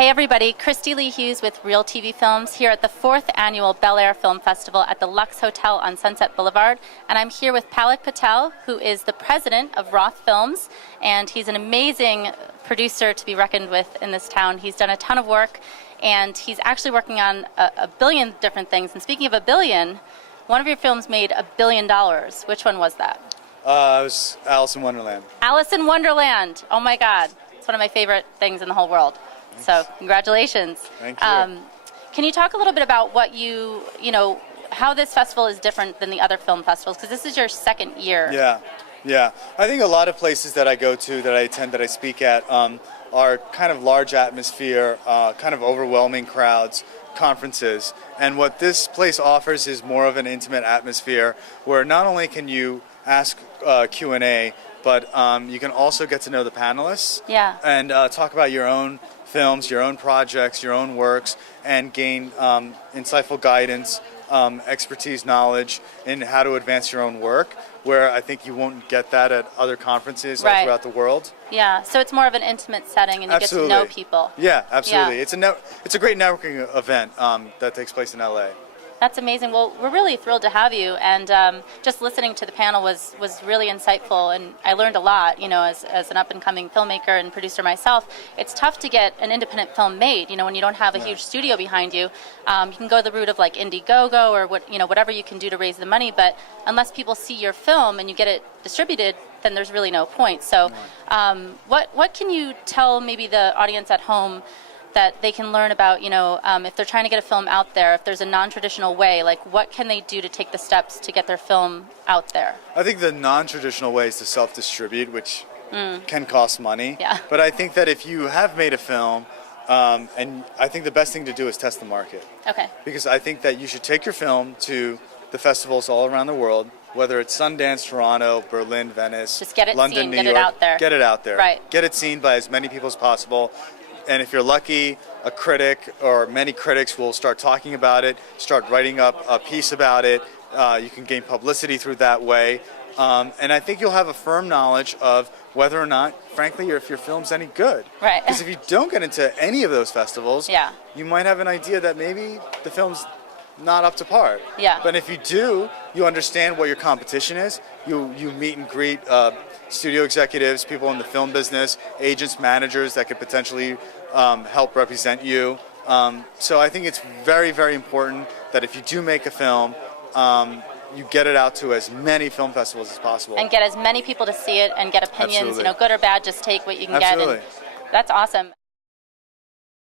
Hey everybody, Christy Lee Hughes with RealTVfilms here at the 4th Annual Bel Air Film Festival at the Luxe Hotel on Sunset Boulevard. And I'm here with Palak Patel, who is the president of Roth Films, and he's an amazing producer to be reckoned with in this town. He's done a ton of work, and he's actually working on a billion different things. And speaking of a billion, one of your films made $1 billion. Which one was that? It was Alice in Wonderland. Alice in Wonderland. Oh my God. It's one of my favorite things in the whole world. Thanks. So congratulations. Thank you. Can you talk a little bit about what how this festival is different than the other film festivals? Because this is your second year. Yeah. I think a lot of places that I go to, that I attend, that I speak at, are kind of large atmosphere, kind of overwhelming crowds, conferences. And what this place offers is more of an intimate atmosphere where not only can you ask Q&A, but you can also get to know the panelists and talk about your own films, your own projects, your own works, and gain insightful guidance, expertise, knowledge in how to advance your own work, where I think you won't get that at other conferences all throughout the world. Yeah, so it's more of an intimate setting and you get to know people. Yeah, absolutely. Yeah. It's a great networking event that takes place in LA. That's amazing. Well, we're really thrilled to have you, and just listening to the panel was really insightful, and I learned a lot. As an up-and-coming filmmaker and producer myself, it's tough to get an independent film made. When you don't have a huge studio behind you. You can go the route of like Indiegogo or whatever you can do to raise the money, but unless people see your film and you get it distributed, then there's really no point. So, what can you tell maybe the audience at home that they can learn about, if they're trying to get a film out there, if there's a non-traditional way, like what can they do to take the steps to get their film out there? I think the non-traditional way is to self-distribute, which can cost money. Yeah. But I think that if you have made a film, and I think the best thing to do is test the market. Okay. Because I think that you should take your film to the festivals all around the world, whether it's Sundance, Toronto, Berlin, Venice, just get it London, seen, New get York. it out there. Get it out there. Right. Get it seen by as many people as possible. And if you're lucky, a critic or many critics will start talking about it, start writing up a piece about it. You can gain publicity through that way. And I think you'll have a firm knowledge of whether or not, frankly, if your film's any good. Right. Because if you don't get into any of those festivals, you might have an idea that maybe the film's not up to par. Yeah. But if you do, you understand what your competition is. You meet and greet studio executives, people in the film business, agents, managers that could potentially help represent you. So I think it's very, very important that if you do make a film, you get it out to as many film festivals as possible. And get as many people to see it and get opinions, Absolutely. good or bad, just take what you can Absolutely. get. And that's awesome.